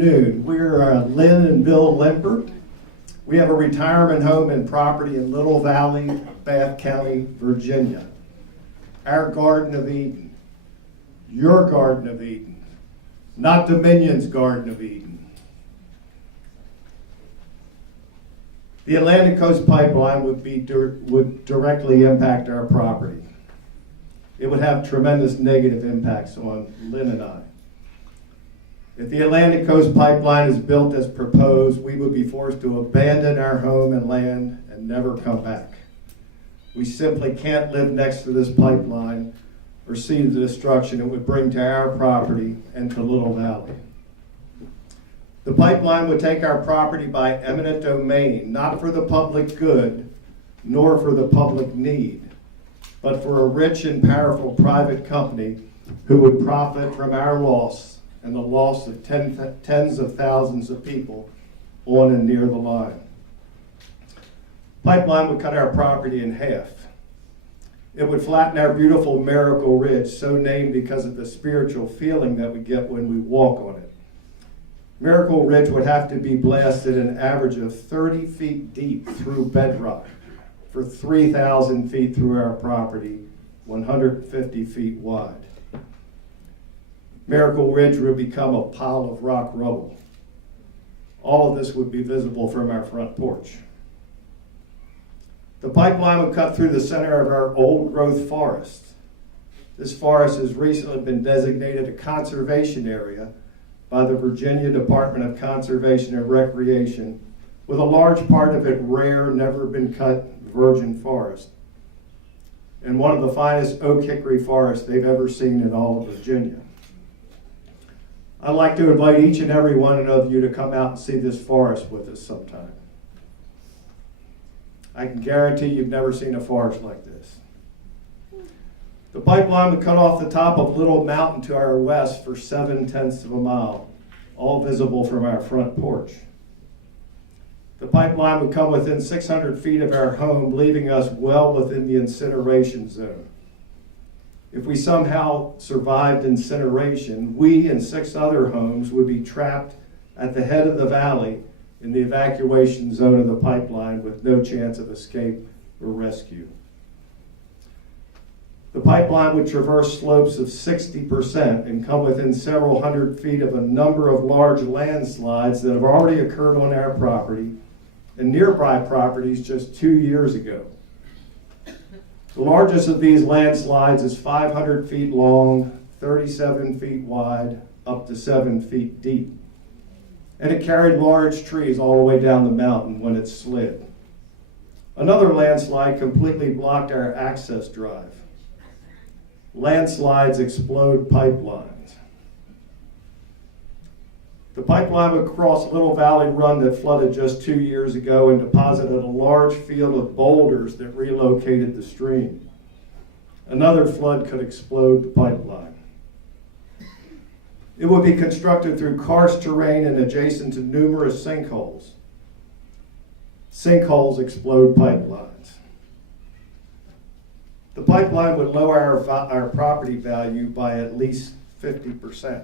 We're Lynn and Bill Limpert. We have a retirement home and property in Little Valley, Bath County, Virginia. Our Garden of Eden. Your Garden of Eden. Not Dominion's Garden of Eden. The Atlantic Coast Pipeline would directly impact our property. It would have tremendous negative impacts on Lynn and I. If the Atlantic Coast Pipeline is built as proposed, we would be forced to abandon our home and land and never come back. We simply can't live next to this pipeline or see the destruction it would bring to our property and to Little Valley. The pipeline would take our property by eminent domain, not for the public good, nor for the public need, but for a rich and powerful private company who would profit from our loss and the loss of tens of thousands of people on and near the line. Pipeline would cut our property in half. It would flatten our beautiful Miracle Ridge, so named because of the spiritual feeling that we get when we walk on it. Miracle Ridge would have to be blasted an average of 30 feet deep through bedrock for 3,000 feet through our property, 150 feet wide. Miracle Ridge would become a pile of rock rubble. All of this would be visible from our front porch. The pipeline would cut through the center of our old growth forest. This forest has recently been designated a conservation area by the Virginia Department of Conservation and Recreation, with a large part of it rare, never been cut virgin forest, and one of the finest oak hickory forests they've ever seen in all of Virginia. I'd like to invite each and every one of you to come out and see this forest with us sometime. I can guarantee you've never seen a forest like this. The pipeline would cut off the top of Little Mountain to our west for 7/10 of a mile, all visible from our front porch. The pipeline would come within 600 feet of our home, leaving us well within the incineration zone. If we somehow survived incineration, we and 6 other homes would be trapped at the head of the valley in the evacuation zone of the pipeline with no chance of escape or rescue. The pipeline would traverse slopes of 60% and come within several hundred feet of a number of large landslides that have already occurred on our property and nearby properties just 2 years ago. The largest of these landslides is 500 feet long, 37 feet wide, up to 7 feet deep. And it carried large trees all the way down the mountain when it slid. Another landslide completely blocked our access drive. Landslides explode pipelines. The pipeline would cross Little Valley Run that flooded just 2 years ago and deposited a large field of boulders that relocated the stream. Another flood could explode the pipeline. It would be constructed through karst terrain and adjacent to numerous sinkholes. Sinkholes explode pipelines. The pipeline would lower our property value by at least 50%.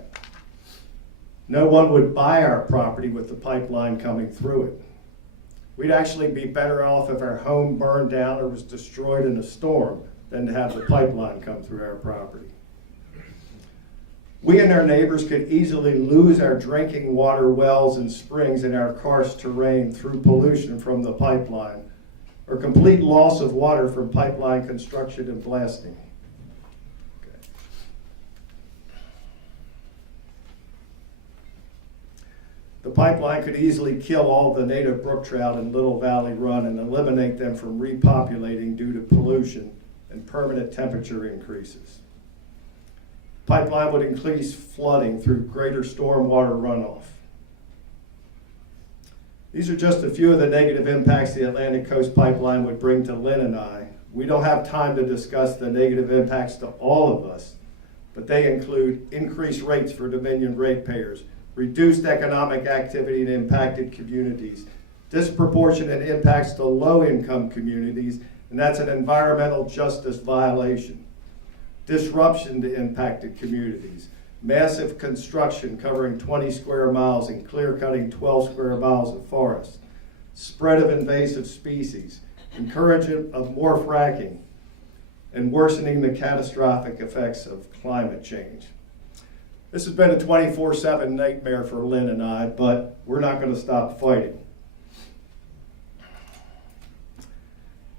No one would buy our property with the pipeline coming through it. We'd actually be better off if our home burned down or was destroyed in a storm than to have the pipeline come through our property. We and our neighbors could easily lose our drinking water wells and springs in our karst terrain through pollution from the pipeline, or complete loss of water from pipeline construction and blasting. The pipeline could easily kill all the native brook trout in Little Valley Run and eliminate them from repopulating due to pollution and permanent temperature increases. Pipeline would increase flooding through greater stormwater runoff. These are just a few of the negative impacts the Atlantic Coast Pipeline would bring to Lynn and I. We don't have time to discuss the negative impacts to all of us, but they include increased rates for Dominion ratepayers, reduced economic activity in impacted communities, disproportionate impacts to low-income communities, and that's an environmental justice violation. Disruption to impacted communities, massive construction covering 20 square miles and clear-cutting 12 square miles of forest, spread of invasive species, encouragement of more fracking, and worsening the catastrophic effects of climate change. This has been a 24/7 nightmare for Lynn and I, but we're not going to stop fighting.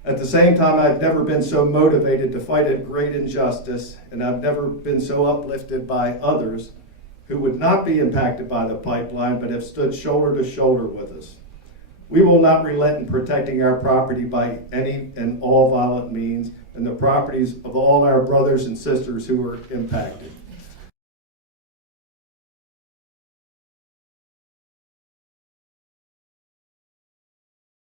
At the same time, I've never been so motivated to fight a great injustice, and I've never been so uplifted by others who would not be impacted by the pipeline but have stood shoulder to shoulder with us. We will not relent in protecting our property by any and all violent means and the properties of all our brothers and sisters who are impacted.